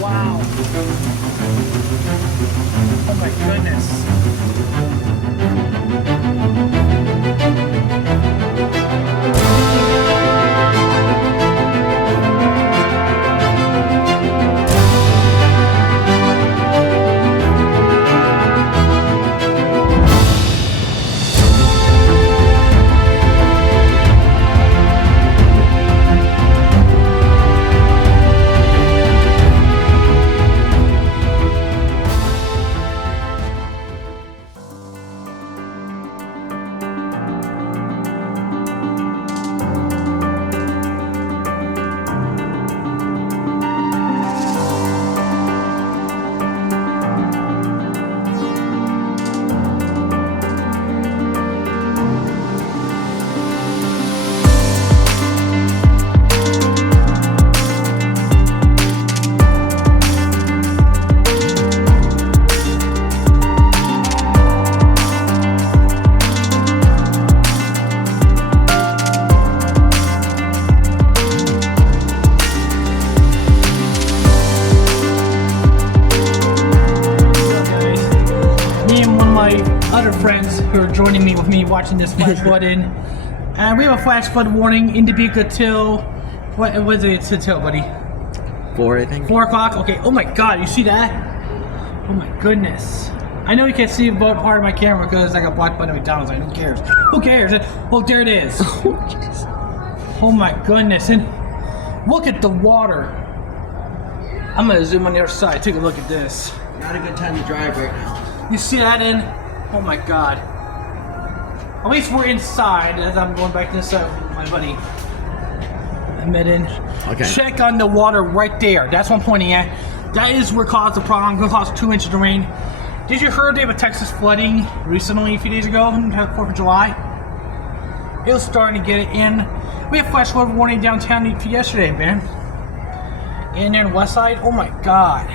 Wow. Oh my goodness. Other friends who are joining me with me watching this flash flood in. We have a flash flood warning in Topeka till what was it till, buddy? 4, I think. 4 o'clock. Okay. Oh my God, you see that? Oh my goodness. I know you can't see about part of my camera because I got blocked by the McDonald's. Like, who cares? Who cares? Oh, there it is. Oh my goodness! And look at the water. I'm gonna zoom on the other side. Take a look at this. Not a good time to drive right now. You see that in? Oh my God. At least we're inside as I'm going back to this with my buddy. Ahmed in. Okay. Check on the water right there. That's what I'm pointing at. That is what caused the problem. Gonna cause 2 inches of rain. Did you hear they have a Texas flooding recently, a few days ago, on the 4th of July? It was starting to get it in. We had flash flood warning downtown yesterday, man. And then west side, oh my God.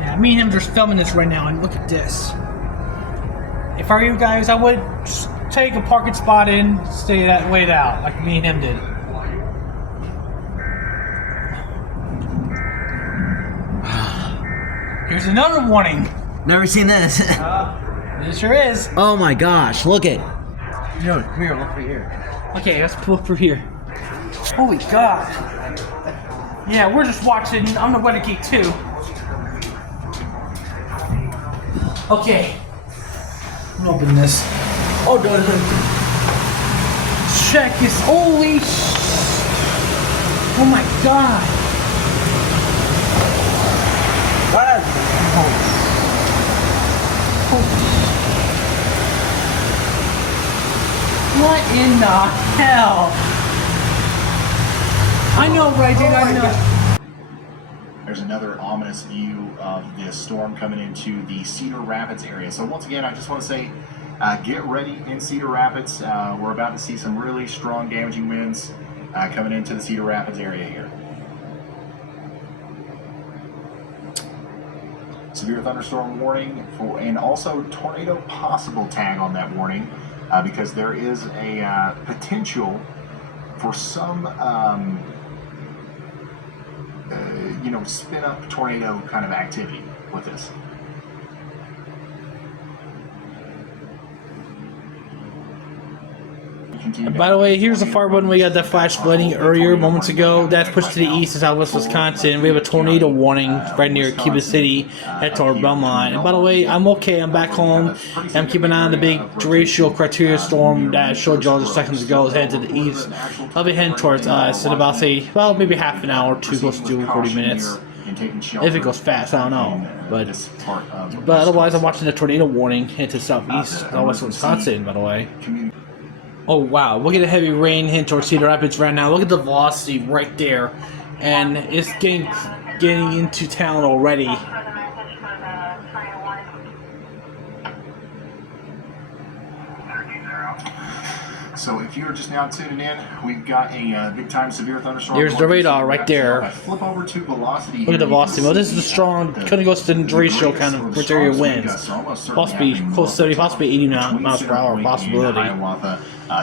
Yeah, me and him just filming this right now, and look at this. If I were you guys, I would just take a parking spot in, stay that way out, like me and him did. Here's another warning. Never seen this. It sure is. Oh my gosh, look it. Yo, come here, look right here. Okay, let's pull through here. Holy God. Yeah, we're just watching. I'm the weather geek too. Okay. I'm gonna open this. Oh, no. Check this. Holy oh my God. What in the hell? I know, right, dude, I know. There's another ominous view of this storm coming into the Cedar Rapids area. So once again, I just want to say, get ready in Cedar Rapids. We're about to see some really strong damaging winds coming into the Cedar Rapids area here. Severe thunderstorm warning and also tornado possible tag on that warning because there is a potential for some spin up tornado kind of activity with this. By the way, here's the far one we got that flash flooding earlier moments ago. That's pushed to the east in southwest Wisconsin. We have a tornado warning right near Cuba City at our Belmont. And by the way, I'm okay. I'm back home. I'm keeping an eye on the big derecho criteria storm that I showed y'all just seconds ago. It's heading to the east. I'll be heading towards us in about, say, well, maybe half an hour, close to 40 minutes. If it goes fast, I don't know. But otherwise, I'm watching the tornado warning into southeast, southwest Wisconsin, by the way. Oh wow, look at the heavy rain hitting towards Cedar Rapids right now. Look at the velocity right there. And it's getting into town already. So if you're just now tuning in, we've got a big time severe thunderstorm. There's the radar right there. Flip over to velocity. Look at the velocity. Well, this is a strong, couldn't go to the derecho kind of criteria winds. Possibly close to 70, possibly 80 miles per hour possibility.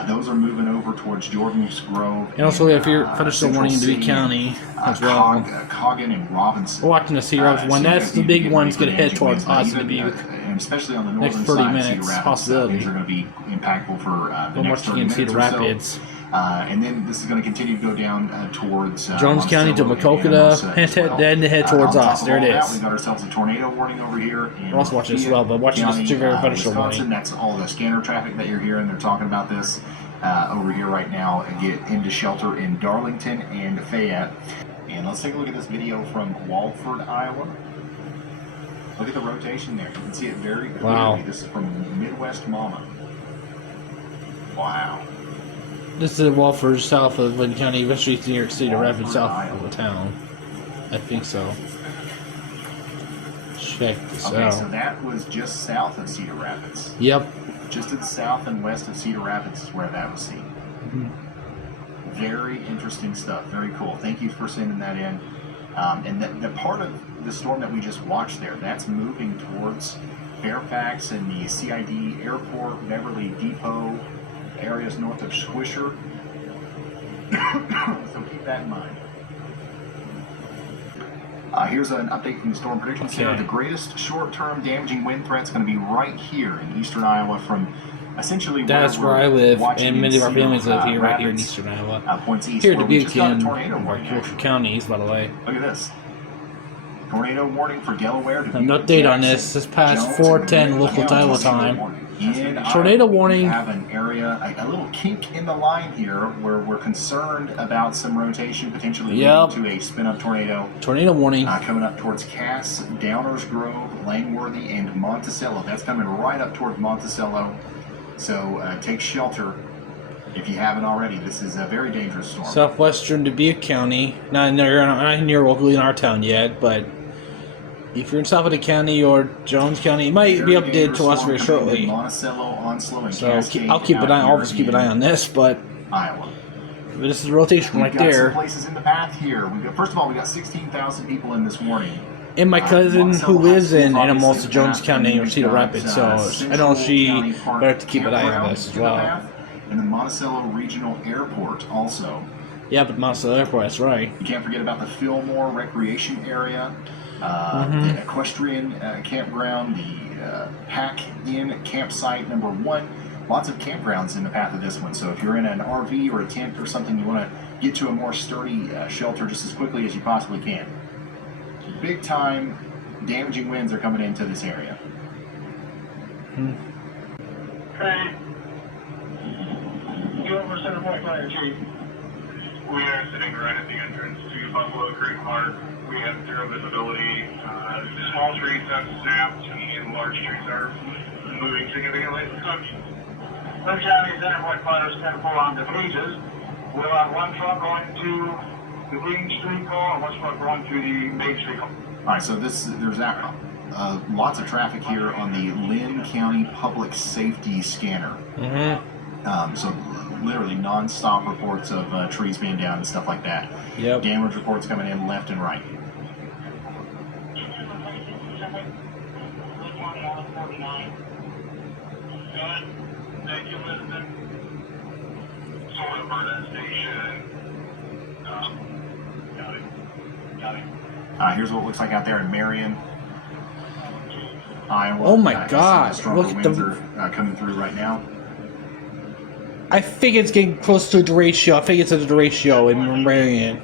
Those are moving over towards Jordan's Grove. And also, if you're finished the warning in Dubuque County as well. Coggin and Robinson. We're watching the Cedar Rapids one. That's the big one's going to head towards us in Dubuque. And especially on the Next northern 30 side minutes, of Cedar Rapids, possibility. things are going to be impactful for the We're next 30 watching in minutes Cedar or so. Rapids. And then this is going to continue to go down towards Jones County to Macokota, and then to head towards us. There it is. We've got ourselves a tornado warning over here. We're also watching this as well, but watching this very beneficial warning. That's all the scanner traffic that you're hearing. They're talking about this over here right now. Get into shelter in Darlington and Fayette. And let's take a look at this video from Walford, Iowa. Look at the rotation there. You can see it very clearly. Wow. This is from Midwest Mama. Wow. This is Walford, south of Lynn County, eventually near Cedar Rapids, south of the town. I think so. Check this out. So that was just south of Cedar Rapids. Yep. Just to the south and west of Cedar Rapids is where that was seen. Mm-hmm. Very interesting stuff. Very cool. Thank you for sending that in. And the part of the storm that we just watched there, that's moving towards Fairfax and the CID Airport, Beverly Depot, areas north of Swisher. So keep that in mind. Here's an update from the Storm Prediction Center. The greatest short-term damaging wind threat is going to be right here in eastern Iowa from essentially that's where I live, and many of our families live here, right here in eastern Iowa. Points east, here in Dubuque and Yorkshire counties, by the way. Look at this. Tornado warning for Delaware. An update on this. This past 4:10 local Iowa time. Tornado warning. We have an area, a little kink in the line here where we're concerned about some rotation potentially leading to a spin-up tornado. Tornado warning. Coming up towards Cass, Downers Grove, Langworthy, and Monticello. That's coming right up towards Monticello. So take shelter if you haven't already. This is a very dangerous storm. Southwestern Dubuque County. Not near locally in our town yet, but if you're in Southwood County or Jones County, it might be updated to us very shortly. So I'll keep an eye. Always keep an eye on this, but Iowa. This is rotation right there. Some places in the path here. First of all, we got 16,000 people in this morning. And my cousin, who lives in almost Jones County or Cedar Rapids, so I know she better to keep an eye on this as well. And the Monticello Regional Airport also. Yeah, but Monticello Airport, that's right. You can't forget about the Fillmore Recreation Area, the Equestrian Campground, the Pack Inn Campsite number 1. Lots of campgrounds in the path of this one. So if you're in an RV or a tent or something, you want to get to a more sturdy shelter just as quickly as you possibly can. Big time damaging winds are coming into this area. Hey, you over Center Point Fire Chief. We are sitting right at the entrance to Buffalo Creek Park. We have zero visibility. Small trees have snapped and large trees are moving significantly. Lynn County Center Point Fire is 10-4 on the pages. We'll have one truck going to the Green Street call and one truck going to the Main Street call. All right, so there's lots of traffic here on the Lynn County Public Safety Scanner. So literally non-stop reports of trees being down and stuff like that. Yep. Damage reports coming in left and right. Thank you, Lisbon. Solar burn station. Got it. Here's what it looks like out there in Marion, Iowa. Oh my God! Look at the winds are coming through right now. I think it's getting close to a derecho. I think it's a derecho in Marion.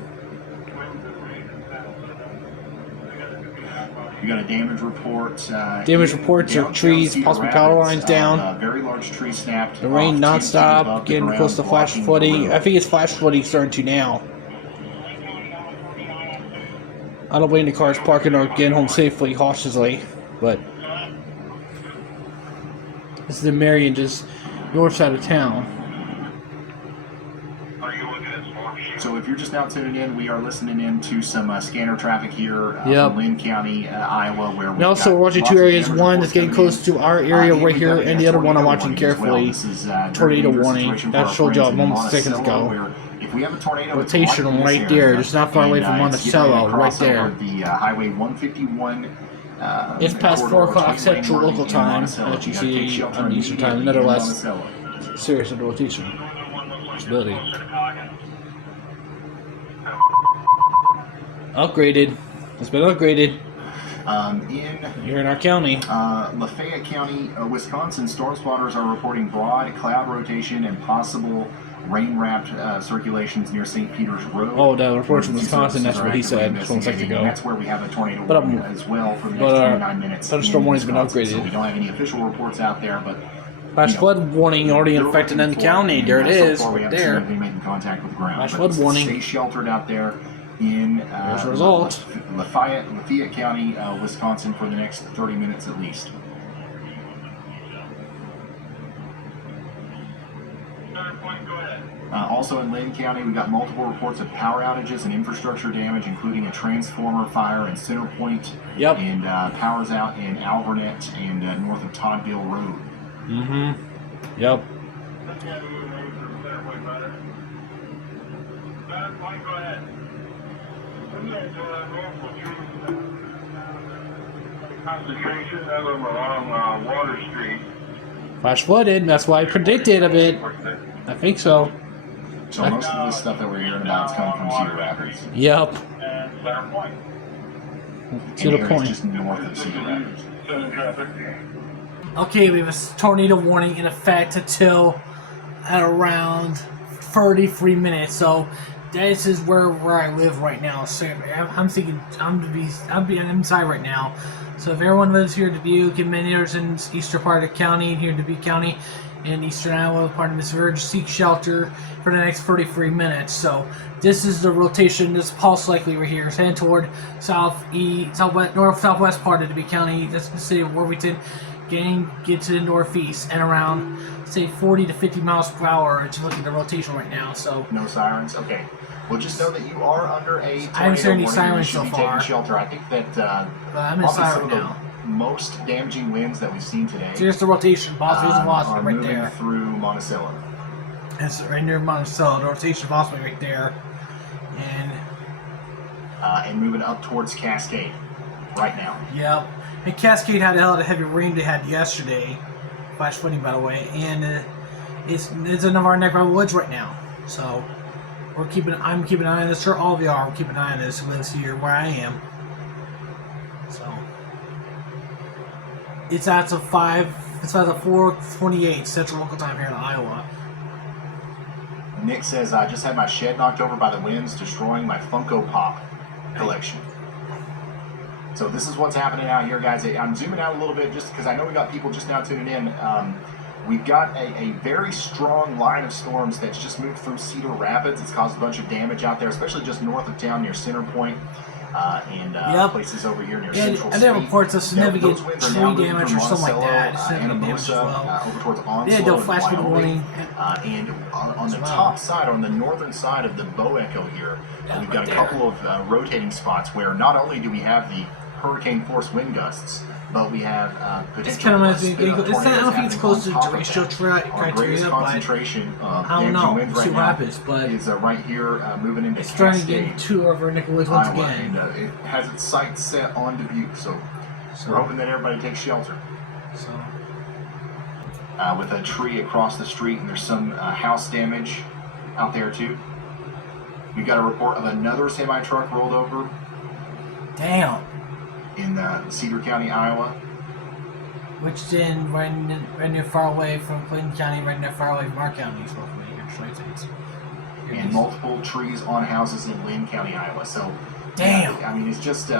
You got a damage report. Damage reports are trees, possible power lines down. Very large tree snapped. The rain nonstop, getting close to flash flooding. I think it's flash flooding starting to now. I don't blame the cars parking or getting home safely, cautiously, but this is in Marion, just north side of town. So if you're just now tuning in, we are listening in to some scanner traffic here Yep. from Lynn County, Iowa, where And also, we're watching two areas. One that's getting close to our area right here, and the other one I'm watching carefully. Tornado warning. That showed y'all moments, seconds ago. If we have a tornado, rotation right there, just not far away from Monticello, right there. The Highway 151. It's past 4 o'clock Central Local Time, as you see on Eastern Time. Nevertheless, serious under rotation. Possibility. Upgraded. It's been upgraded. Here in our county. Lafayette County, Wisconsin, storm spotters are reporting broad cloud rotation and possible rain-wrapped circulations near St. Peter's Road. Oh, the report from Wisconsin, that's what he said 20 seconds ago. That's where we have a tornado warning as well for the next 29 minutes. Thunderstorm warning's been upgraded. So we don't have any official reports out there, but flash flood warning already affected in the county. There it is, so far, right there. Making contact with ground. Flash flood warning. Stay sheltered out there in There's a result. Lafayette County, Wisconsin, for the next 30 minutes at least. Also in Lynn County, we've got multiple reports of power outages and infrastructure damage, including a transformer fire in Center Point. Yep. And powers out in Alvernet and north of Toddville Road. Mm-hmm. Yep. Go ahead. Concentration of them along Water Street. Flash flooded. That's why I predicted a bit. I think so. So most of this stuff that we're hearing about is coming from Cedar Rapids. Yep. And Center Point. To the point. Just north of Cedar Rapids. Okay, we have a tornado warning in effect until at around 33 minutes. So this is where I live right now. So I'm thinking I'm inside right now. So if everyone lives here in Dubuque and many others in eastern part of the county, here in Dubuque County, in eastern Iowa, part of Missouri, seek shelter for the next 33 minutes. So this is the rotation. This pulse likely right here. It's heading toward southwest part of Dubuque County. That's the city of Worthington. Get to the northeast and around, say, 40 to 50 miles per hour. Just look at the rotation right now. So no sirens. Okay. Well, just know that you are under a tornado I haven't seen any warning. sirens You should so be far. taking shelter. I think that I'm in probably siren some of the now. most damaging winds that we've seen today Here's the rotation. Velocity and velocity are right moving there. through Monticello. It's right near Monticello. The rotation velocity right there, And moving up towards Cascade right now. yep. And Cascade had a hell of a heavy rain they had yesterday. Flash flooding, by the way, and it's in our neck of woods right now. So I'm keeping an eye on this. Sure, all of you are. We're keeping an eye on this. Who lives here where I am. So it's at a 4:28 Central Local Time here in Iowa. Nick says, I just had my shed knocked over by the winds, destroying my Funko Pop collection. So this is what's happening out here, guys. I'm zooming out a little bit just because I know we got people just now tuning in. We've got a very strong line of storms that's just moved through Cedar Rapids. It's caused a bunch of damage out there, especially just north of town near Center Point. And places over here near Central And there Street. reports of significant Those winds are tree now moving damage from or something like that. Monticello, Significant damage as well. over towards Onslow They had no and flash flood Wyoming. warning. And on the top side, on the northern side of the Bow Echo here, we've got a couple of rotating spots where not only do we have the hurricane force wind gusts, but we have It's potential kind of I tornadoes don't think it's close to happening on top of derecho that. Our greatest criteria, but concentration of I don't damaging know. winds We'll see right what now happens, but is right here moving into it's starting to Cascade, get too over Nicholas once Iowa, again. and it has its sights set on Dubuque, so we're hoping that everybody takes shelter. So With a tree across the street, and there's some house damage out there too. We've got a report of another semi-truck rolled over damn. in Cedar County, Iowa. Which is right near far away from Clinton County, right near far away from our county. So And multiple trees on houses in Lynn County, Iowa. So, damn. I mean, it's just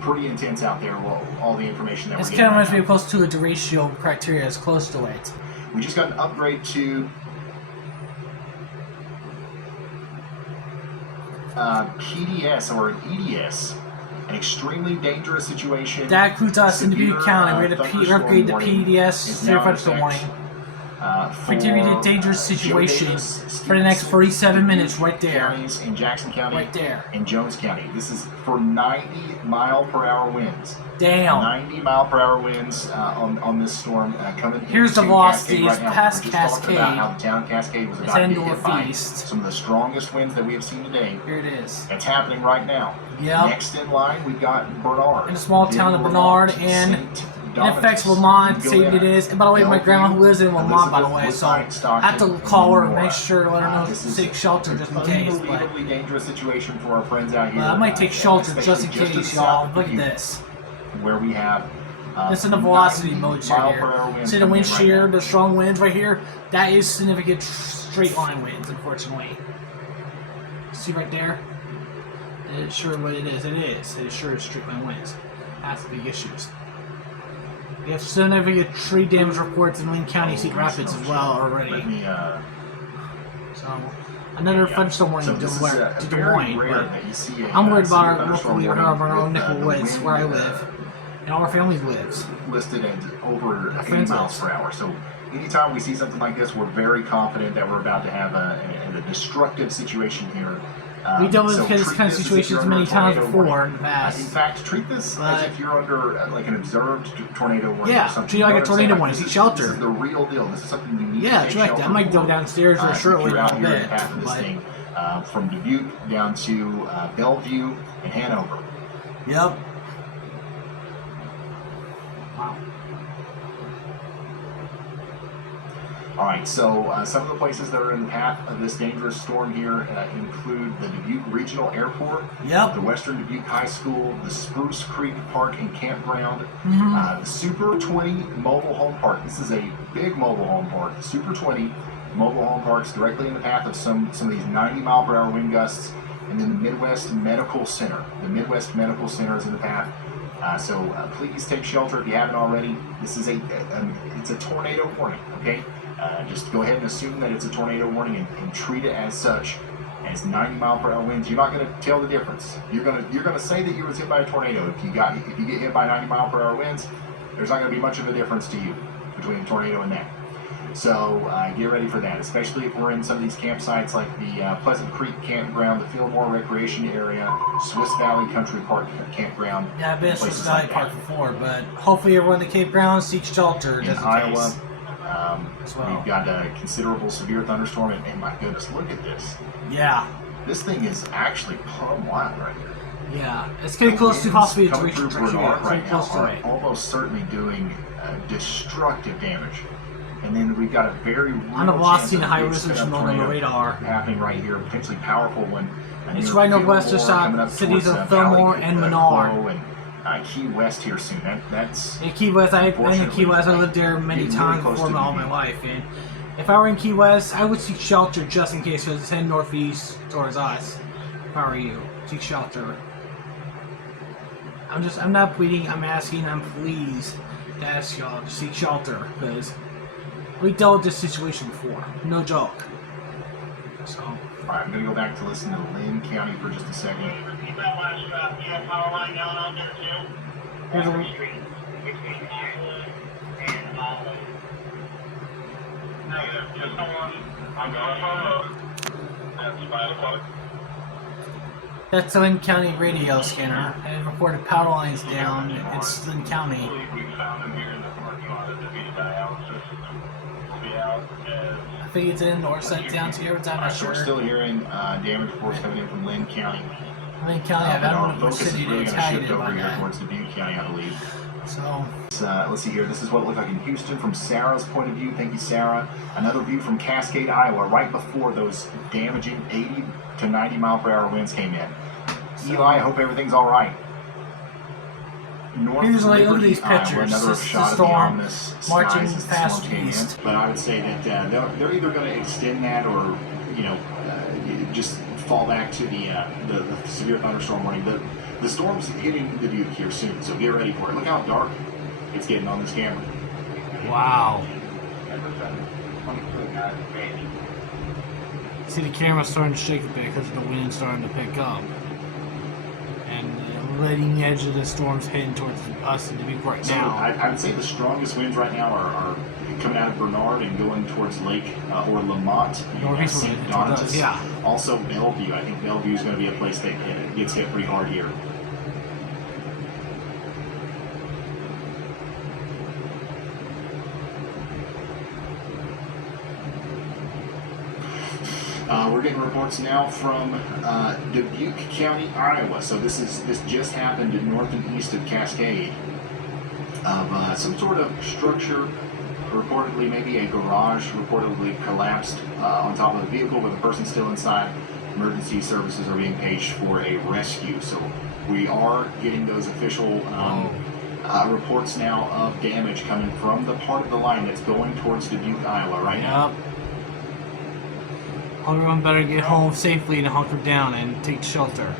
pretty intense out there. All the information that This we're kind of getting. reminds me of close to a derecho criteria. It's close to it. We just got an upgrade to PDS or an EDS. An extremely dangerous situation. That includes us in Severe, Dubuque County. We had to thunderstorm upgrade the warning PDS is severe now in thunderstorm effect, warning. Continued dangerous situation Davis, for the next 47 minutes right there. Counties in Jackson County Right there. and Jones County. This is for 90 mile per hour winds. Damn. 90 mile per hour winds on this storm coming. Here's the into velocity. Cascade It's right now. past We just talked Cascade. about how the town of Cascade was It's about to in get hit by northeast. some of the strongest winds that we have seen today. Here it is. It's happening right now. Yep. Next in line, we've got Bernard. In a small town of Bernard and It affects Lamont, St. it is. And by the way, my grandma who lives in Lamont, by the way, so I have to call her and make sure to let her know to take shelter just in case. But unbelievably dangerous situation for our friends out here. I might take shelter just in case, y'all. Look at this. Where we have This is the velocity mode here. See the wind shear, the strong winds right here? That is significant straight line winds, unfortunately. See right there? It's sure what it is. It is. It is sure straight line winds. That's the big issues. We have significant tree damage reports in Lane County, Cedar Rapids as well already. So, another thunderstorm warning to Des Moines, but I'm worried about our local leader of our own Nickel Woods, where I live, and all our family lives. Listed at over 80 miles per hour. So anytime we see something like this, we're very confident that we're about to have a destructive situation here. We've dealt with this kind of situations many times before in the past. In fact, treat this as if you're under like an observed tornado warning. Yeah, or something. treat it like a tornado warning. Seek shelter. This is the real deal. This is something you need. Yeah, it's like that. I might go downstairs for shortly a little bit. From Dubuque down to Bellevue and Hanover. Yep. Wow. All right, so some of the places that are in the path of this dangerous storm here include the Dubuque Regional Airport, Yep. the Western Dubuque High School, the Spruce Creek Park and Campground, the Super 20 Mobile Home Park. This is a big mobile home park. The Super 20 Mobile Home Park's directly in the path of some of these 90-mile-per-hour wind gusts, and then the Midwest Medical Center. The Midwest Medical Center is in the path. So please take shelter if you haven't already. This is it's a tornado warning, okay? Just go ahead and assume that it's a tornado warning and treat it as such, as 90-mile-per-hour winds. You're not going to tell the difference. You're gonna say that you was hit by a tornado. If you get hit by 90-mile-per-hour winds, there's not going to be much of a difference to you between a tornado and that. So get ready for that, especially if we're in some of these campsites like the Pleasant Creek Campground, the Fillmore Recreation Area, Swiss Valley Country Park Campground. Yeah, I've been to Swiss Valley Park before, but hopefully everyone in the campground seeks shelter just in Iowa. case. As well. We've got a considerable severe thunderstorm, and my goodness, look at this. Yeah. This thing is actually plumb wild right here. Yeah, it's getting close to possibly to reach right now to are it. almost certainly doing destructive damage. And then we've got a very real On the velocity and chance of high a big resolution spin-up on the tornado radar. happening right here, potentially powerful one. It's right northwestern side cities of Fillmore and Menard. And Key West here soon. That's in Key West, I've been in Key West. I lived there many times before all my life. And if I were in Key West, I would seek shelter just in case, because it's heading northeast towards us. If I were you, seek shelter. I'm not pleading. I'm asking. I'm pleased to ask y'all to seek shelter, because we dealt with this situation before. No joke. So. All right, I'm going to go back to listen to Lynn County for just a second. Repeat that last stop. You have power line down out there too? Here's a Street between Iowa and Olive. Negative. Just the one. I'm going on road. That's 5 o'clock. That's the Lynn County radio scanner. It reported power lines down. It's Lynn County. We found them here in the parking lot of the dialysis system. We'll be out as... I think it's in north side down to every time. I'm not So sure. we're still hearing damage reports coming in from Lynn County. Lynn County, I don't know what Focus city is really it's going to shift tagged over by here that. towards Dubuque County, I believe. So, Let's see here. This is what it looked like in Houston from Sarah's point of view. Thank you, Sarah. Another view from Cascade, Iowa, right before those damaging 80 to 90 mile per hour winds came in. Eli, I hope everything's all right. North here's like, look at Liberty, these pictures. Iowa, another This is shot the of the storm ominous marching skies as the fast storm came in. east. But I would say that they're either going to extend that or, just fall back to the severe thunderstorm warning. The storm's hitting the Dubuque here soon, so get ready for it. Look how dark it's getting on this camera. wow. See, the camera's starting to shake a bit because the wind's starting to pick up. And the leading edge of the storm's heading towards us in Dubuque right So now. I would say the strongest winds right now are coming out of Bernard and going towards Lake or Lamont, Northeast St. wind, Donatus. yeah. Also Bellevue. I think Bellevue is going to be a place that gets hit pretty hard here. We're getting reports now from Dubuque County, Iowa. So this just happened north and east of Cascade. of some sort of structure, reportedly maybe a garage, reportedly collapsed on top of the vehicle with a person still inside. Emergency services are being paged for a rescue. So we are getting those official reports now of damage coming from the part of the line that's going towards Dubuque, Iowa right now. Everyone better get home safely and hunker down and take shelter.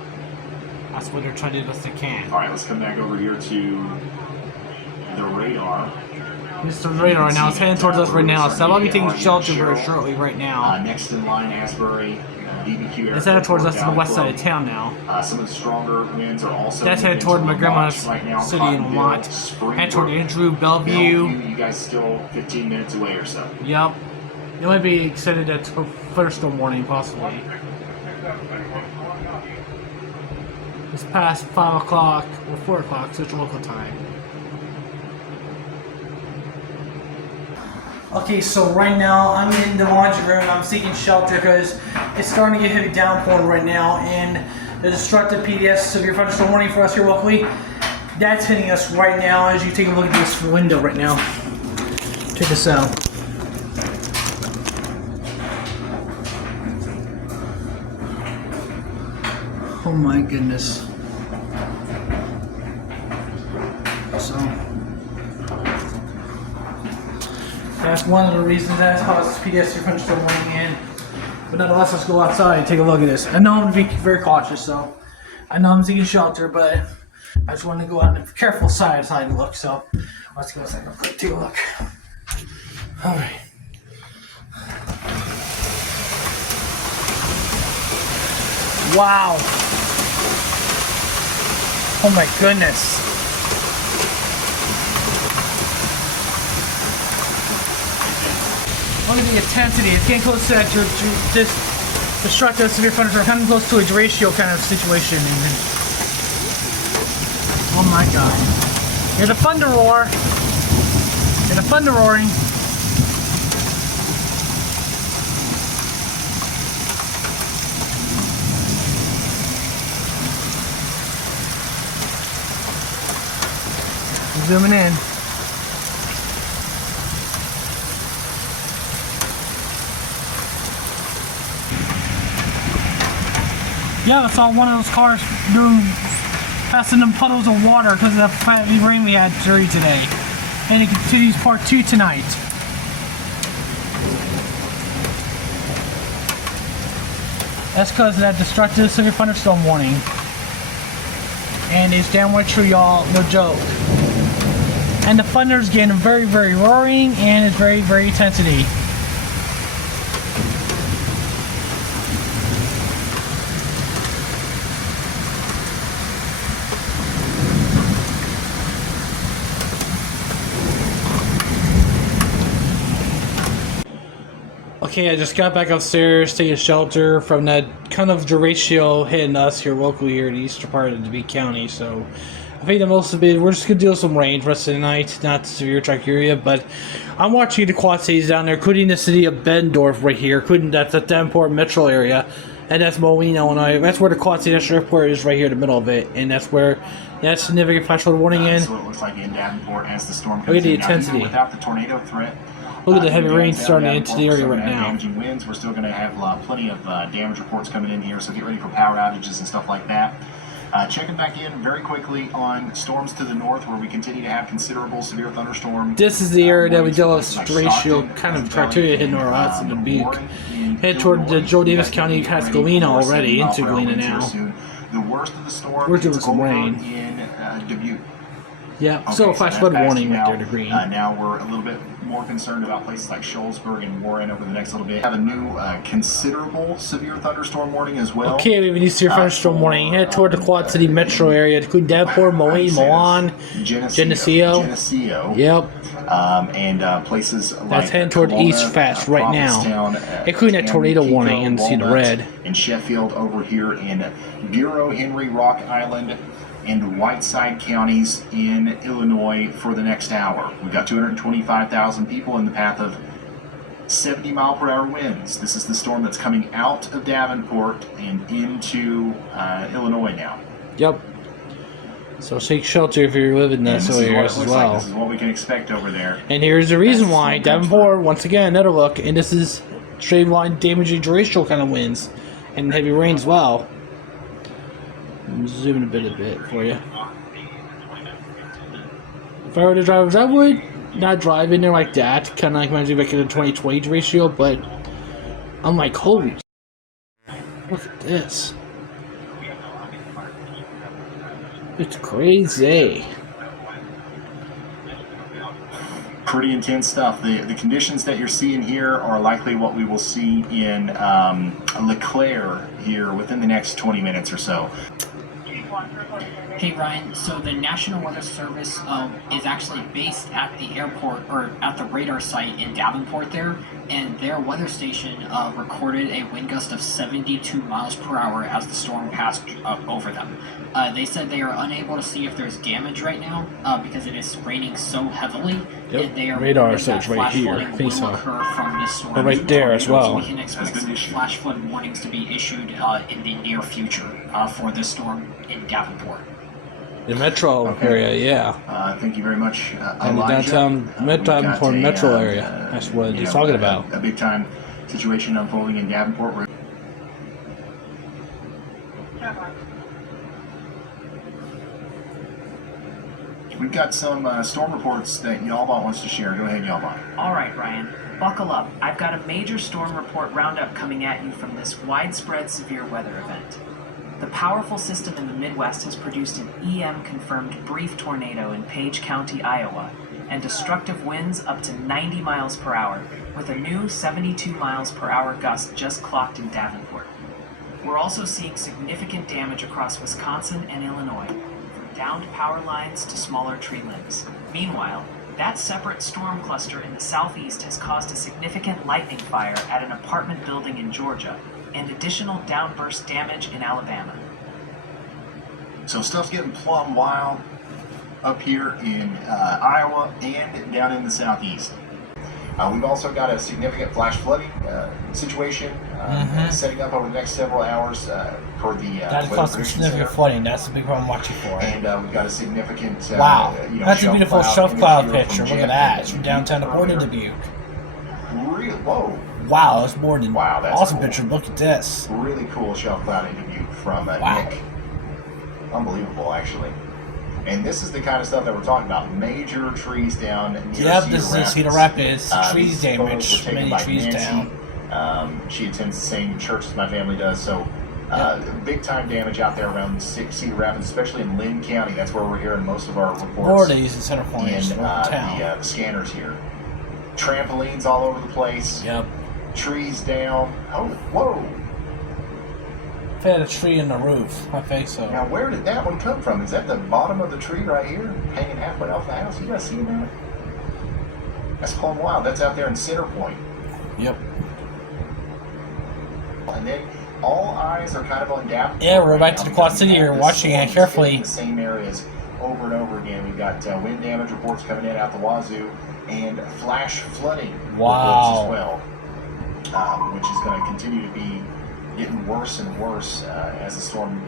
That's what they're trying to do the best they can. All right, let's come back over here to the radar. This is the radar right now. It's heading towards us right now. So I'll be taking shelter very shortly right now. Next in line, Asbury, DBQ area. It's headed towards us to the west side of town now. Some of the stronger winds are also. That's headed toward my grandma's right now, city in Lamont. Headed toward Andrew, Bellevue. You guys still 15 minutes away or so. Yep. It might be extended to thunderstorm warning, possibly. It's past 5 o'clock or 4 o'clock Central Local Time. Okay, so right now I'm in the laundry room. I'm seeking shelter because it's starting to get heavy downpour right now, and the destructive PDS severe thunderstorm warning for us here locally. That's hitting us right now as you take a look at this window right now. Check this out. Oh my goodness. So that's one of the reasons that causes PDS thunderstorm warning in. But nonetheless, let's go outside and take a look at this. I know I'm going to be very cautious, so I know I'm seeking shelter, but I just want to go out and be careful side and look. So let's go outside real quick, take a look. All right. Wow. Oh my goodness. Look at the intensity. It's getting close to that this destructive severe thunderstorm, coming close to a derecho kind of situation. And oh my god. Hear the thunder roar. Hear the thunder roaring. Zooming in. Yeah, I saw one of those cars passing them puddles of water because of the heavy rain we had during today. And it continues part 2 tonight. That's because of that destructive severe thunderstorm warning. And it's downward true, y'all, no joke. And the thunder's getting very, very roaring, and it's very, very intensity. Okay, I just got back upstairs, taking shelter from that kind of derecho hitting us here locally here in the eastern part of Dubuque County. So I think the most of it, we're just going to deal with some rain for the rest of the night, not severe trachyria, but I'm watching the Quad Cities down there, including the city of Bendorf right here, including that's the Davenport metro area, and that's Moline, Illinois. That's where the Quad City National Airport is right here in the middle of it, and that's where that significant flash flood warning in. So it looks like in Davenport as the storm comes Look at the in. intensity. Now, even without the tornado threat, Look at the heavy rain starting into the area right now. Damaging winds. We're still going to have plenty of damage reports coming in here, so get ready for power outages and stuff like that. Checking back in very quickly on storms to the north, where we continue to have considerable severe thunderstorm. This is the area that we deal with ratio kind of criteria hitting our odds in Dubuque. Head toward the Joe Davis County past Galena already, into Galena now. The worst of the storm. We're doing some rain. In Dubuque. Yeah, so a flash flood warning right there to green. Now we're a little bit more concerned about places like Shullsburg and Warren over the next little bit. Have a new considerable severe thunderstorm warning as well. Okay, we have a new severe thunderstorm warning. Head toward the Quad City metro area, including Davenport, Moline, Milan, Geneseo. Yep. And places like that's heading toward Kelowna, east fast right now, including that tornado warning and see the red. In Sheffield over here in Bureau, Henry, Rock Island, and Whiteside counties in Illinois for the next hour. We've got 225,000 people in the path of 70-mile-per-hour winds. This is the storm that's coming out of Davenport and into Illinois now. Yep. So take shelter if you're living in And this this is what it area as looks well. like. This is what we can expect over there. And here's the reason As why. the storm comes Davenport, once again, another look. And this is straight line damaging torrential kind of winds. And heavy rain as well. I'm zooming a bit for you. If I were to drive, I would not drive in there like that. Kind of like reminds me back in the 20/20 ratio. But I'm like, holy, look at this. It's crazy. Pretty intense stuff. The conditions that you're seeing here are likely what we will see in LeClaire here within the next 20 minutes or so. Hey Ryan, so the National Weather Service is actually based at the airport, or at the radar site in Davenport there, and their weather station recorded a wind gust of 72 miles per hour as the storm passed over them. They said they are unable to see if there's damage right now because it is raining so heavily. Yep. And they are Radar worried says that right flash here. I flooding think will so. occur from this storm. Or right there as well. So we can expect some flash flood warnings to be issued in the near future for this storm in Davenport. The metro area, yeah. Thank you very much, And the Elijah. downtown We've got Davenport metro area. That's what he's talking about. A big time situation unfolding in Davenport. We've got some storm reports that Yalbot wants to share. Go ahead, Yalbot. All right, Ryan, buckle up. I've got a major storm report roundup coming at you from this widespread severe weather event. The powerful system in the Midwest has produced an EM-confirmed brief tornado in Page County, Iowa, and destructive winds up to 90 miles per hour, with a new 72 miles per hour gust just clocked in Davenport. We're also seeing significant damage across Wisconsin and Illinois, from downed power lines to smaller tree limbs. Meanwhile, that separate storm cluster in the southeast has caused a significant lightning fire at an apartment building in Georgia, and additional downburst damage in Alabama. So stuff's getting plumb wild up here in Iowa and down in the southeast. We've also got a significant flash flooding situation setting up over the next several hours per the That Weather caused some Prediction significant Center. flooding. That's the big problem I'm watching for. And we've got a significant Wow. That's a shelf beautiful cloud shelf image cloud here picture. from Look at Jeff that. and It's from downtown to Port earlier. Dubuque. Whoa. Wow, that's more than Wow, that's awesome cool. picture. Look at this. Really cool shelf cloud interview from Wow. Nick. Unbelievable, actually. And this is the kind of stuff that we're talking about. Major trees down near Yep, Cedar this is Rapids. Cedar Rapids. Trees These photos damaged. were taken Many by trees Nancy. down. She attends the same church as my family does, so big time damage out there around Cedar Rapids, especially in Lynn County. That's where we're hearing most of our reports. Florida's in Center Point. in It's town. the scanners here. Trampolines all over the place. Yep. Trees down. Oh, whoa. If I had a tree in the roof, I think so. Now, where did that one come from? Is that the bottom of the tree right here, hanging halfway off the house? You guys see that? That's plumb wild. That's out there in Center Point. Yep. And then all eyes are kind of on Davenport. Yeah, we're right back now to the Quad because City we have here, this watching it storm that's carefully. hitting the same areas over and over again. We've got wind damage reports coming in out the wazoo and flash flooding Wow. reports as well, which is going to continue to be getting worse and worse as the storm.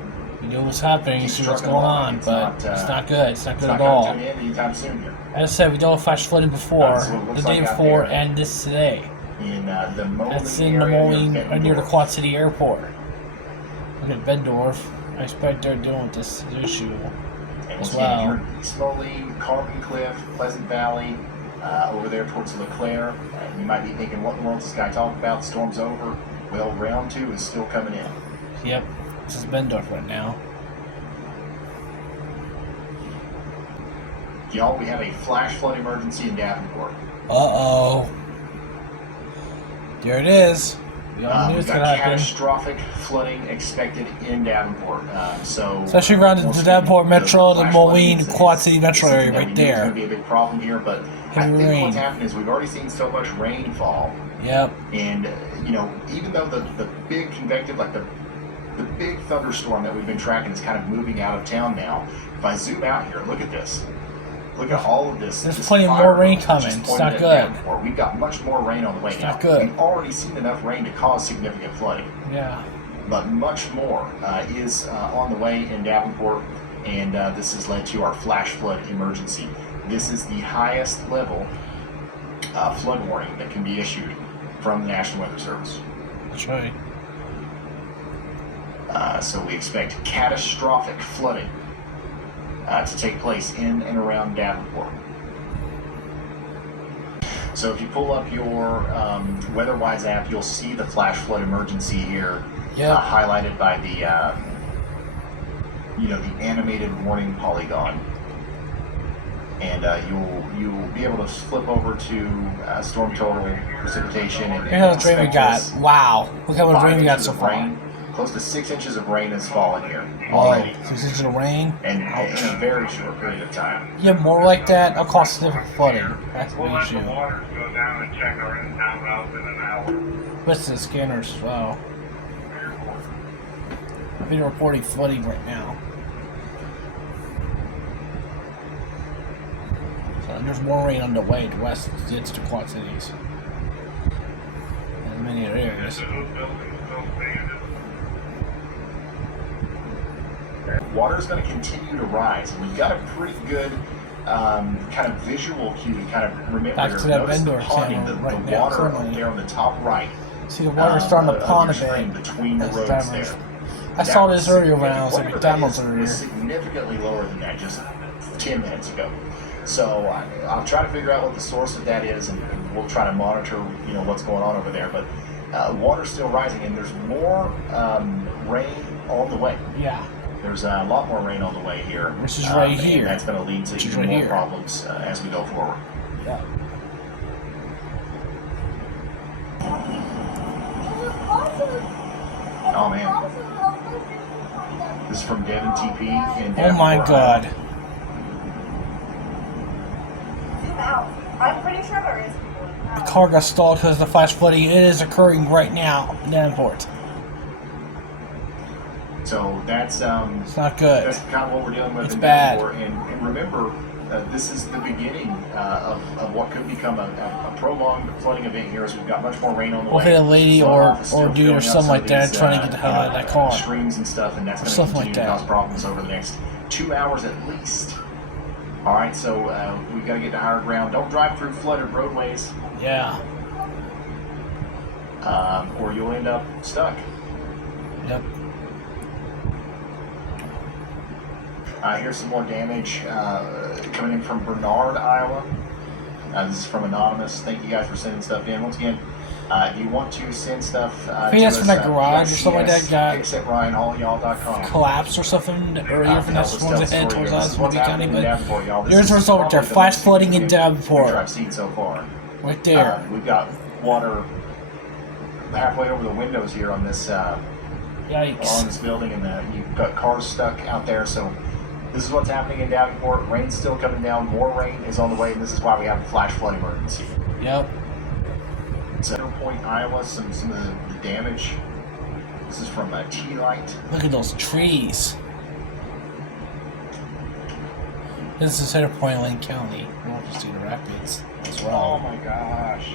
You know what's happening, you keeps see what's trucking going along. on, It's but not, it's not good. It's not It's good not at all. going to end anytime soon here. As I said, we dealt with flash flooding before, That's what it the looks day like out before, there. and this today. In the Moline That's in the area Moline, near near the Davenport. Quad City Airport. Look at Bendorf. I expect they're dealing with this issue. And as once again, well. here in East Moline, Carbon Cliff, Pleasant Valley, over there towards LeClaire. You might be thinking, what in the world is this guy talking about? The storm's over. Well, round two is still coming in. Yep, this is Bendorf right now. Y'all, we have a flash flood emergency in Davenport. Uh-oh. There it is. We all knew We've it's got going to happen. catastrophic flooding expected in Davenport. Especially around the once Davenport again, Metro, the flash Moline, flooding is- Quad City Metro is area something right that we knew was there. going to be a big problem here, but I Heavy think rain. what's happened is we've already seen so much rainfall. Yep. And, even though the big convective, like the big thunderstorm that we've been tracking is kind of moving out of town now, if I zoom out here, look at this. Look at all of this. There's this plenty of fire more rain just coming. It's pointed not at good. Davenport. We've got much more rain on the way It's now. not good. We've already seen enough rain to cause significant flooding. Yeah. But much more is on the way in Davenport. and this has led to our flash flood emergency. This is the highest level flood warning that can be issued from the National Weather Service. That's right. So we expect catastrophic flooding to take place in and around Davenport. So if you pull up your WeatherWise app, you'll see the flash flood emergency here, highlighted by the the animated warning polygon. And you'll be able to flip over to storm total, precipitation, and here's how much rain we got. Wow, look how much rain we got so far. Rain. Close to 6 inches of rain has fallen here already. 6 inches of rain? And in a very short period of time. Yeah, more like that, it'll cause different flooding. That's the We'll let issue. the water go down and check our in-town routes in an hour. Listen to the scanners as well. I've been reporting flooding right now. So there's more rain on the way to west it's to Quad Cities. In many other areas. So those buildings still standing. Water is going to continue to rise, and we've got a pretty good kind of visual cue to kind of remember. Back to that Notice vendor the ponding, channel the right now, water currently. there on the top right. See, the water's starting to pond a stream bit. between the as roads drivers. there. I saw this earlier when I was at Whatever that McDonald's is earlier. significantly lower than that just 10 minutes ago. So I'll try to figure out what the source of that is, and we'll try to monitor, what's going on over there. But water's still rising, and there's more rain on the way. Yeah. There's a lot more rain on the way here. This is right and here. that's going to lead to Which is even right more here. problems as we go forward. Yeah. Oh man, this is from Devin TP in Oh my Davenport, god. Zoom out. I'm pretty sure there is. The car got stalled because of the flash flooding. It is occurring right now in Davenport. So that's It's not good. that's kind of what we're dealing with It's in bad. Davenport. And remember, this is the beginning of what could become a prolonged flooding event here, as we've got much more rain on the We'll way. hit a lady Runoff is or still dude or filling up something some like of that these, trying to get the hell out of that car. streams and stuff, and that's going to Something continue like to that. cause problems over the next 2 hours at least. All right, so we've got to get to higher ground. Don't drive through flooded roadways, Yeah. or you'll end up stuck. Yep. Here's some more damage coming in from Bernard, Iowa. This is from Anonymous. Thank you guys for sending stuff in. Once again, if you want to send stuff I think that's from that garage or something like that got RyanHallYall.com. collapsed or something earlier from that ones that head towards us, Movie County. But Here's here's what's over there. Flash flooding in Davenport. I've seen so far. Right there. We've got water halfway over the windows here on this Yikes. building, and you've got cars stuck out there. So this is what's happening in Davenport. Rain's still coming down. More rain is on the way, and this is why we have a flash flood emergency. Yep. Center Point, Iowa. Some of the damage. This is from T-Light. Look at those trees. This is Center Point, Lane County. We'll just Cedar Rapids as Oh well. my gosh!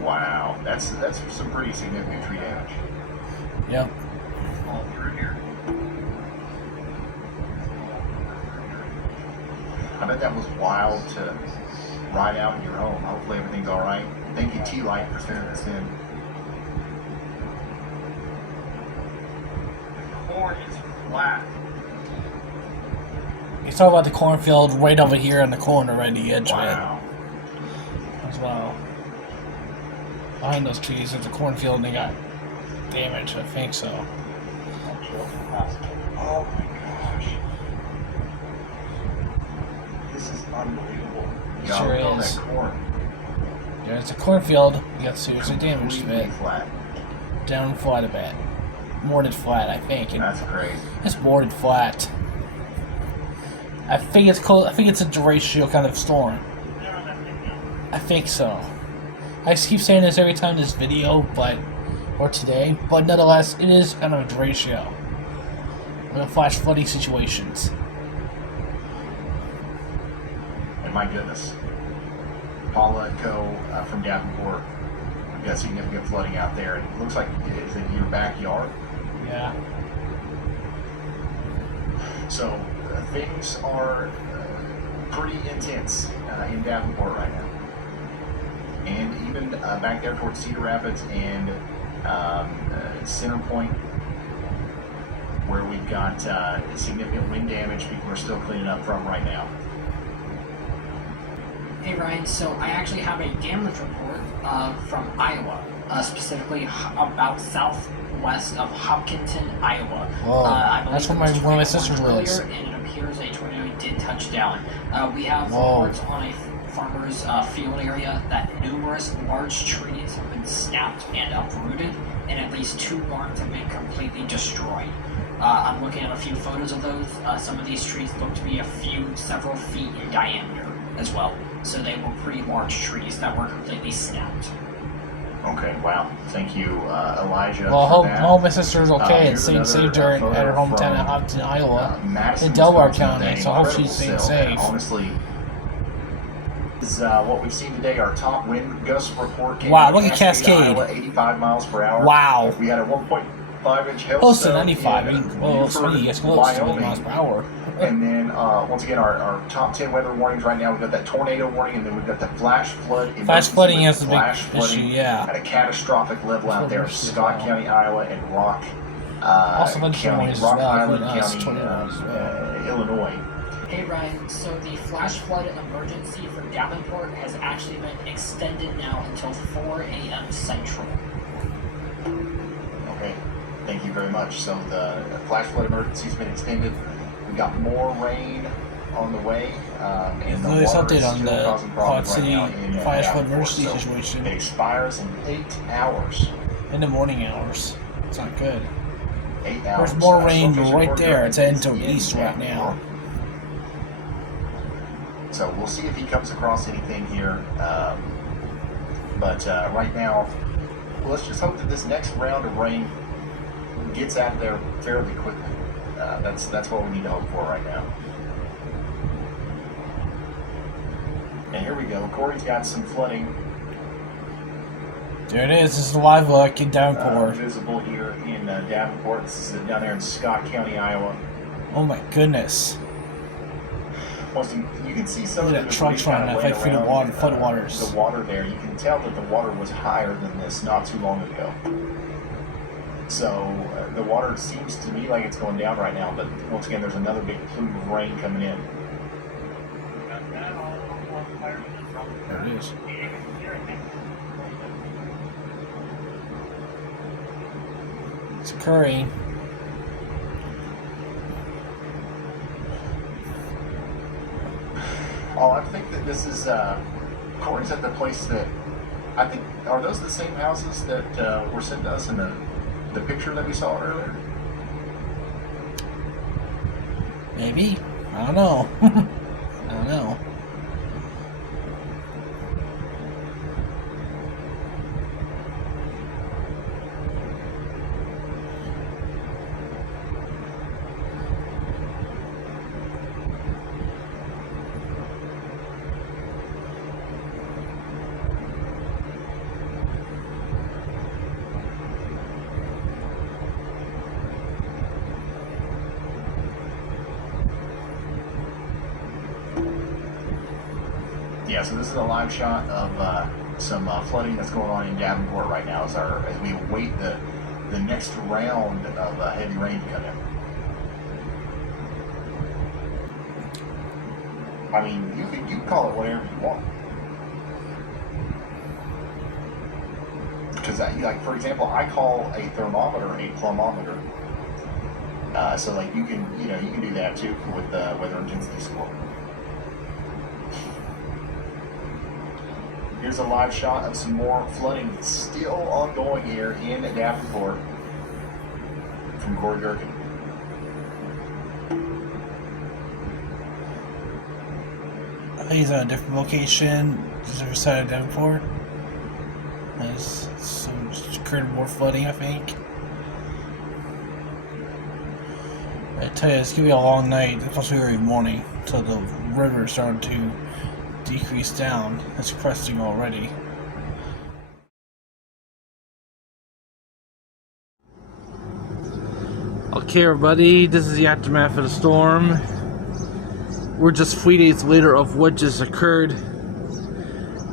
Wow, that's some pretty significant tree damage. Yep. All through here. I bet that was wild to ride out in your home. Hopefully everything's all right. Thank you, T-Light, for sending this in. The corn is flat. He's talking about the cornfield right over here in the corner, right at the edge Wow. of it as well. Behind those trees, there's a cornfield and they got damage, I think so. Oh my gosh. This is unbelievable. Sure Look at all is. that corn. Yeah, it's a cornfield. You got seriously damaged a bit. Completely flat. Down flat a bit. More than flat, I think. And That's crazy. it's more than flat. I think it's close. I think it's a derecho kind of storm. I think so. I just keep saying this every time this video, or today, but nonetheless, it is kind of a derecho. With flash flooding situations. And my goodness. Paula and Co. From Davenport. We've got significant flooding out there. It looks like it's in your backyard. Yeah. So things are pretty intense in Davenport right now. And even back there towards Cedar Rapids and Center Point, where we've got significant wind damage, people are still cleaning up from right now. Hey Ryan, so I actually have a damage report from Iowa, specifically about southwest of Hopkinton, Iowa. Whoa, I believe that's where there was one of my tornado sisters warning lives. earlier, and it appears a tornado did touch down. We have Whoa. reports on a farmer's field area that numerous large trees have been snapped and uprooted, and at least 2 barns have been completely destroyed. I'm looking at a few photos of those. Some of these trees look to be several feet in diameter as well. So they were pretty large trees that were completely snapped. Okay, wow. Thank you, Elijah. Well, for that. hope my sister's okay and Here's staying another, safe at her photo hometown from, of Hopkinton, Iowa, Madison, in Delaware Wisconsin, County. an So I hope incredible she's staying sale. safe. Honestly, this is what we've seen today. Our top wind gust report came Wow, out look of at Cascade. Iowa, 85 miles per hour. Wow. We had a 1.5-inch hailstone. Close to 95. I in mean, well, it's Buford, funny. It's close to 90 Wyoming. miles per hour. And then, once again, our top 10 weather warnings right now, we've got that tornado warning, and then we've got the flash flood emergency. Flash flooding with is the big flash flooding issue, yeah. At a catastrophic level out there, Emergency as Scott well. County, Iowa, and Rock Also, County, warnings as Rock well, Island including us, County, tornadoes as well. Illinois. Hey Ryan, so the flash flood emergency for Davenport has actually been extended now until 4 a.m. Central. Okay, thank you very much. So the flash flood emergency's been extended. We got more rain on the way. And the Latest water update is on still the causing Quad problems City right now in flash flood Davenport. emergency So situation it expires in 8 hours. in the morning hours. It's not good. 8 hours. There's more rain Location right for there. It's heading to in the east right Davenport. now. So we'll see if he comes across anything here. But right now, let's just hope that this next round of rain gets out of there fairly quickly. That's what we need to hope for right now. And here we go. Corey's got some flooding There it is. This is a live look in Davenport. visible here in Davenport. This is down there in Scott County, Iowa. Oh my goodness. You can see some Look of at the that truck's debris running kinda at 5 feet of laying water, around, floodwaters. the water there. You can tell that the water was higher than this not too long ago. So the water seems to me like it's going down right now, but once again, there's another big plume of rain coming in. There it is. It's occurring. Oh, I think that this is Corey's at the place that I think are those the same houses that were sent to us in the picture that we saw earlier? Maybe. I don't know. I don't know. Yeah, so this is a live shot of some flooding that's going on in Davenport right now as we await the next round of heavy rain to come in. I mean, you can call it whatever you want. Because, like, for example, I call a thermometer a plumometer. So, like, you can do that too with the weather intensity score. Here's a live shot of some more flooding still ongoing here in Davenport from Corey Gerken. I think he's on a different location, just the other side of Davenport. There's some occurred more flooding, I think. I tell you, it's gonna be a long night. It's supposed to be early morning until the river started to decrease down. It's cresting already. Okay, everybody, this is the aftermath of the storm. we're just 3 days later of what just occurred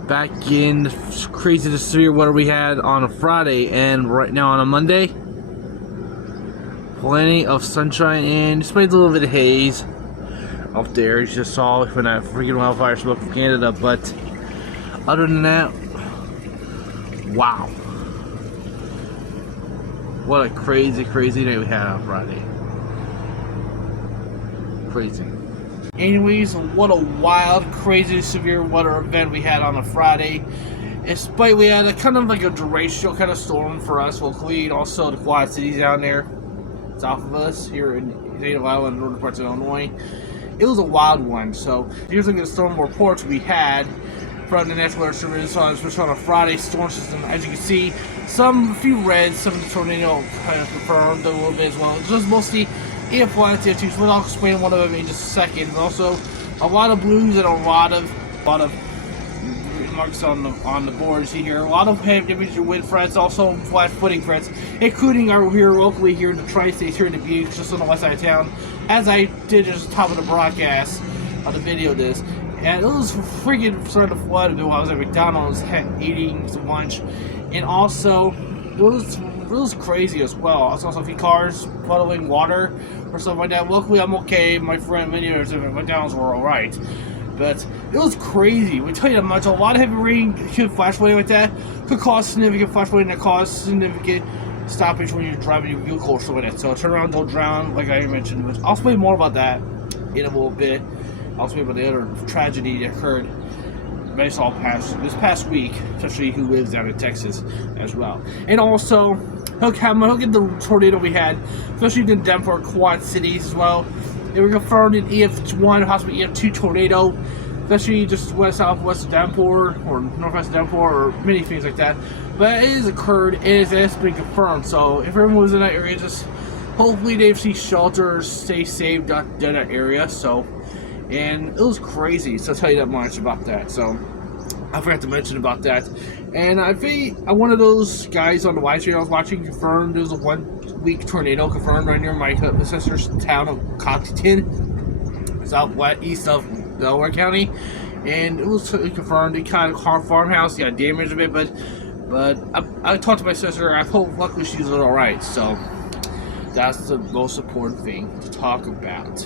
back in crazy to severe weather we had on a Friday, and right now on a Monday, plenty of sunshine and just made a little bit of haze up there. You just saw from that freaking wildfire smoke from Canada, but other than that, wow, what a crazy day we had on Friday. Crazy. Anyways, what a wild, crazy, severe weather event we had on a Friday. Despite we had a kind of like a derecho kind of storm for us locally, and also the Quad Cities down there south of us here in Native Iowa and northern parts of Illinois. It was a wild one. So here's like the storm reports we had from the National Weather Service on a Friday storm system. As you can see, a few reds, some of the tornado kind of confirmed a little bit as well. It's just mostly EF1, EF2, so I'll explain one of them in just a second. And also, a lot of blues and a lot of marks on the board. You see here, a lot of heavy wind threats, also flash flooding threats, including our here locally here in the tri-states here in the Butte, just on the west side of town. As I did just at the top of the broadcast of the video this, and it was freaking starting to flood a bit while I was at McDonald's eating some lunch, and also it was crazy as well. I saw a few cars puddling water or something like that. Luckily, I'm okay. My friend, many others at McDonald's were all right. But it was crazy. We tell you that much. A lot of heavy rain could flash flooding like that could cause significant flash flooding that cause significant stoppage when you're driving your vehicle or something like that. So turn around, don't drown, like I mentioned. But I'll explain more about that in a little bit. I'll explain about the other tragedy that occurred this past week, especially who lives down in Texas as well. And also, look at the tornado we had, especially in the Davenport Quad Cities as well. They were confirmed in EF1, possibly EF2 tornado, especially just southwest of Davenport or northwest of Davenport or many things like that. But it has occurred, and it has been confirmed. So if everyone was in that area, just hopefully they see shelter, stay safe in that area. So, and it was crazy. So I'll tell you that much about that. So I forgot to mention about that. And I think one of those guys on the live stream I was watching confirmed there was a 1 week tornado confirmed right near my sister's town of Cocteau, southwest east of Delaware County, and it was confirmed. It kind of harmed farmhouse, got damaged a bit, but I talked to my sister. I hope luckily she's all right. So that's the most important thing to talk about.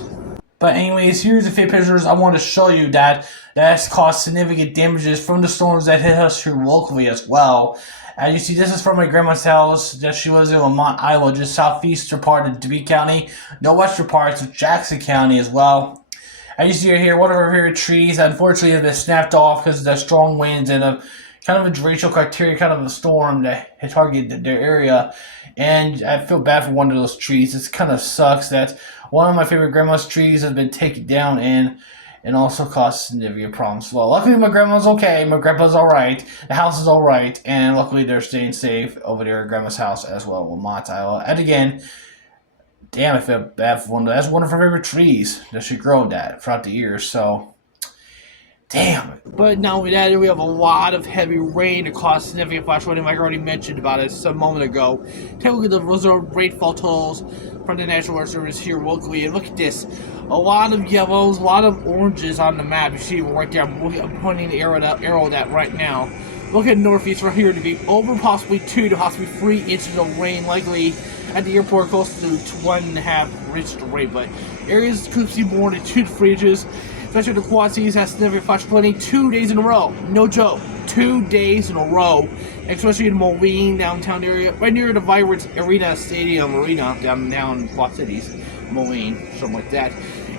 But anyways, here's the few pictures I want to show you that's caused significant damages from the storms that hit us here locally as well. As you see, this is from my grandma's house that she lives in Lamont, Iowa, just southeastern part of DeWitt County, the western parts of Jackson County as well. As you see right here, one of our favorite trees, unfortunately, has been snapped off because of the strong winds and a kind of a derecho criteria, kind of a storm that had targeted their area. And I feel bad for one of those trees. It kind of sucks that one of my favorite grandma's trees has been taken down and also caused significant problems. Well, luckily my grandma's okay, my grandpa's alright, the house is alright, and luckily they're staying safe over there at grandma's house as well, Lamont, Iowa. And again, damn, I feel bad for that's one of her favorite trees that she grew that throughout the years, so damn. But not only that, we have a lot of heavy rain that caused significant flash flooding, like I already mentioned about it a moment ago. Take a look at the rainfall totals from the National Weather Service here locally, and look at this. A lot of yellows, a lot of oranges on the map. You see right there, I'm pointing the arrow at that right now. Look at northeast right here to be over possibly 2 to possibly 3 inches of rain, likely at the airport close to 1.5 inches of rain. But areas could see more than 2 to 3 inches. Especially the Quad Cities has significant flash flooding 2 days in a row. No joke. 2 days in a row. Especially in Moline, downtown area. Right near the Vibrant Arena Stadium Arena down in Quad Cities. Moline, something like that.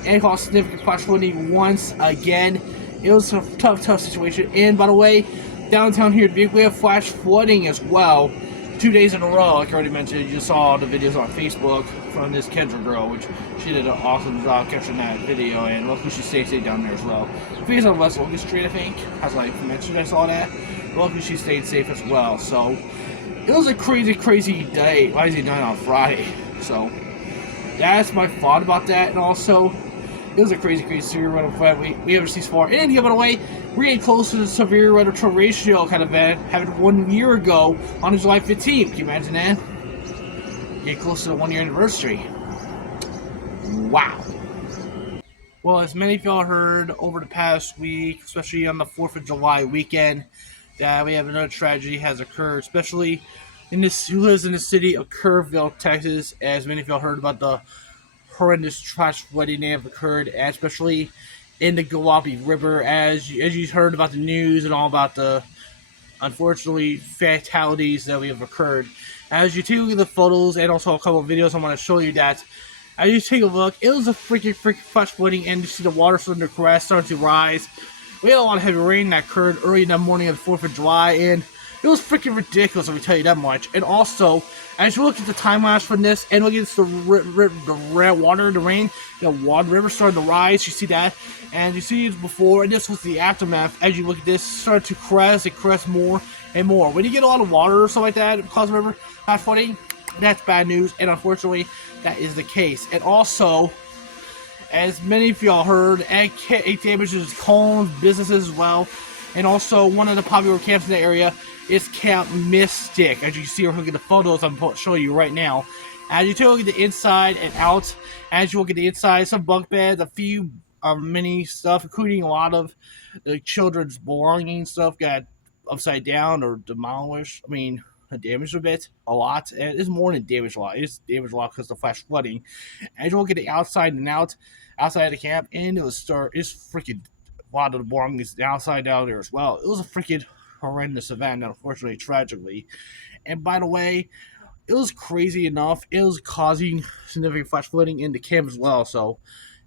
And it caused significant flash flooding once again. It was a tough situation. And by the way, downtown here in Butte, we have flash flooding as well. 2 days in a row, like I already mentioned. You saw the videos on Facebook from this Kendra girl, which she did an awesome job capturing that video, and luckily she stayed safe down there as well. She's on West Logan Street, I think, as I mentioned, I saw that. Luckily she stayed safe as well. So it was a crazy day, Wednesday night on Friday. So that's my thought about that, and also it was a crazy severe weather event we ever seen before. And yeah, by the way, we're getting close to the severe weather ratio kind of event happened 1 year ago on July 15th. Can you imagine that? Getting close to the 1 year anniversary. Wow. Well, as many of y'all heard over the past week, especially on the 4th of July weekend, that we have another tragedy has occurred, especially in this who lives in the city of Kerrville, Texas. As many of y'all heard about the horrendous trash flooding that have occurred, especially in the Guapi River, as you heard about the news and all about the unfortunately fatalities that we have occurred. As you take a look at the photos and also a couple of videos, I'm going to show you that. As you take a look, it was a freaking flash flooding, and you see the water starting to crest, starting to rise. We had a lot of heavy rain that occurred early in the morning of the 4th of July, and it was freaking ridiculous, let me tell you that much. And also, as you look at the time lapse from this, and look at the water, the rain, the water river starting to rise, you see that, and you see it before, and this was the aftermath. As you look at this, start to crest, it crests more and more. When you get a lot of water or something like that, cause the river flash flooding, that's bad news, and unfortunately, that is the case. And also, as many of y'all heard, it damages homes, businesses as well. And also, one of the popular camps in the area is Camp Mystic. As you see, or look at the photos I'm showing you right now. As you take a look at the inside and out, as you look at the inside, some bunk beds, a few mini stuff, including a lot of the children's belongings stuff got upside down or demolished. I mean, damaged a bit, a lot. And it's more than damaged a lot. It's damaged a lot because of the flash flooding. As you look at the outside and outside of the camp, and it's freaking a lot of the belongings outside down there as well. It was a freaking horrendous event, unfortunately, tragically. And by the way, it was crazy enough. It was causing significant flash flooding in the camp as well. So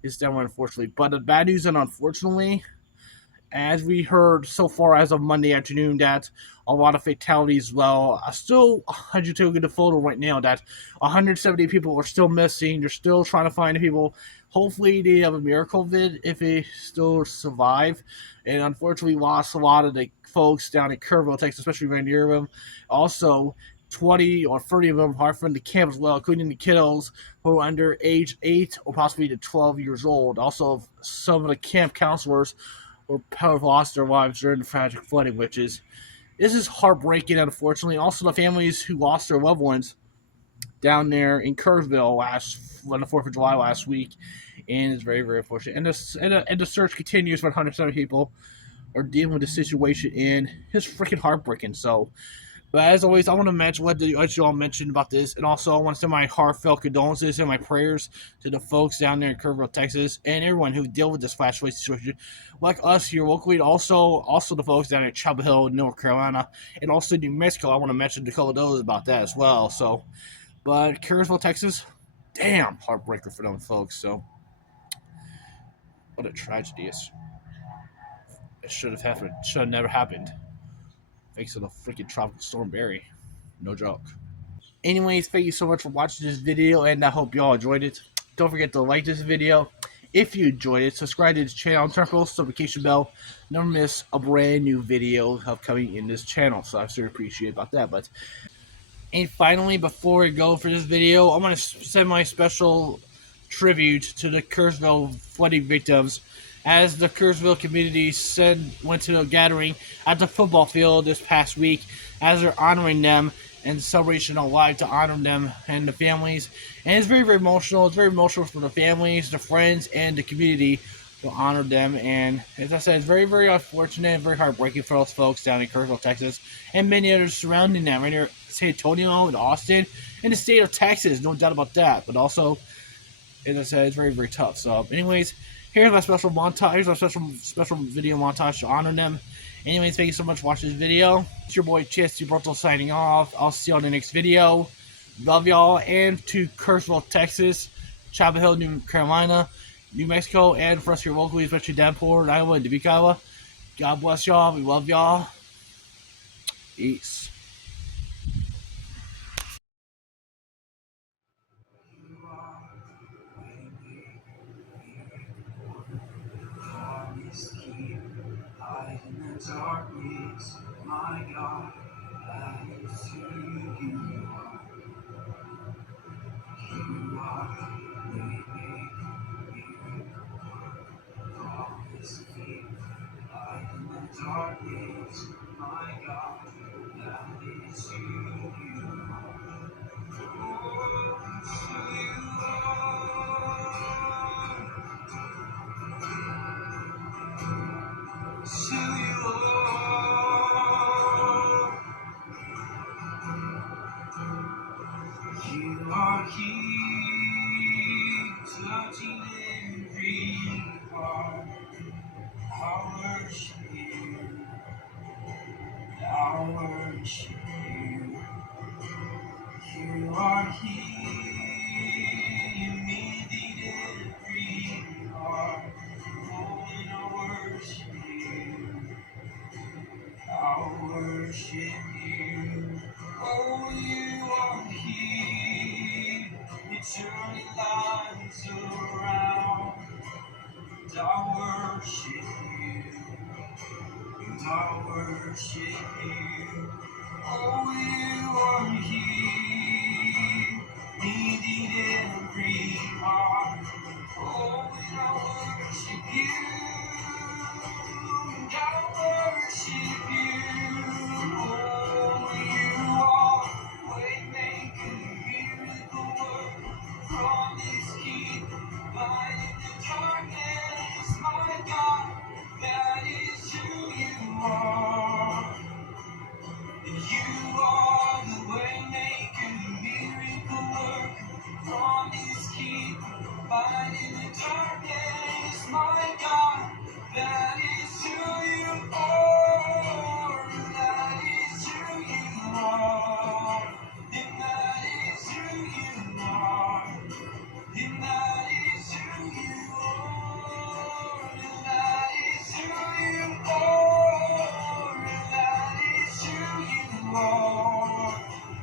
it's definitely unfortunately. But the bad news, and unfortunately, as we heard so far as of Monday afternoon, that a lot of fatalities as well. Still, I just took the photo right now that 170 people are still missing. They're still trying to find the people. Hopefully, they have a miracle vid if they still survive. And unfortunately, lost a lot of the folks down in Kerrville, Texas, especially right near them. Also, 20 or 30 of them are from the camp as well, including the kiddos who are under age 8 or possibly to 12 years old. Also, some of the camp counselors or lost their lives during the tragic flooding, this is heartbreaking, unfortunately. Also, the families who lost their loved ones down there in Kerrville on the 4th of July last week, and it's very, very unfortunate. And the search continues for 170 people are dealing with the situation, and it's freaking heartbreaking. So, but as always, I want to mention what you all mentioned about this, and also I want to send my heartfelt condolences and my prayers to the folks down there in Kerrville, Texas, and everyone who dealt with this flash flood situation, like us here locally. Also the folks down at Chapel Hill, North Carolina, and also New Mexico. I want to mention a couple of those about that as well. So, but Kerrville, Texas, damn heartbreaker for them folks. So, what a tragedy! It should have happened. Should have never happened. Thanks to the freaking tropical storm Barry. No joke. Anyways, thank you so much for watching this video, and I hope you all enjoyed it. Don't forget to like this video. If you enjoyed it, subscribe to this channel and turn on the notification bell. Never miss a brand new video upcoming in this channel. So I sure appreciate about that. And finally, before we go for this video, I'm going to send my special tribute to the Kerrville flooding victims, as the Kerrville community went to a gathering at the football field this past week, as they're honoring them and celebration of life to honor them and the families. And it's very, very emotional. It's very emotional for the families, the friends, and the community to honor them. And as I said, it's very, very unfortunate and very heartbreaking for those folks down in Kerrville, Texas, and many others surrounding them, right near San Antonio and Austin and the state of Texas, no doubt about that. But also, as I said, it's very, very tough. So, anyways, here's my special montage. Here's my special video montage to honor them. Anyways, thank you so much for watching this video. It's your boy Chess Gibraltar signing off. I'll see you on the next video. Love y'all, and to Kerrville, Texas, Chapel Hill, New Carolina, New Mexico, and for us here locally, especially Davenport, Iowa, and Dubuque, Iowa. God bless y'all. We love y'all. Peace. Hide in the darkness, my God, that is who you are. You are the way promise keep. Hide in the darkness, my God, that is who you are. Oh, who you are. worship you. Oh, you are here, meeting every heart. Oh, and I worship you, and I worship you. Oh, you are waymaker, miracle worker, promise keeper, light in the darkness, my God, that is who you are. You are the waymaker, miracle worker, promise keeper, light in the darkness, my God. That is who you are, and that is who you are, and that is who you are, and that is who you are, and that is who you are, and that is who you are,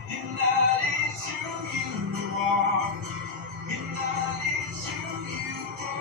and that is who you are, and that is who you are.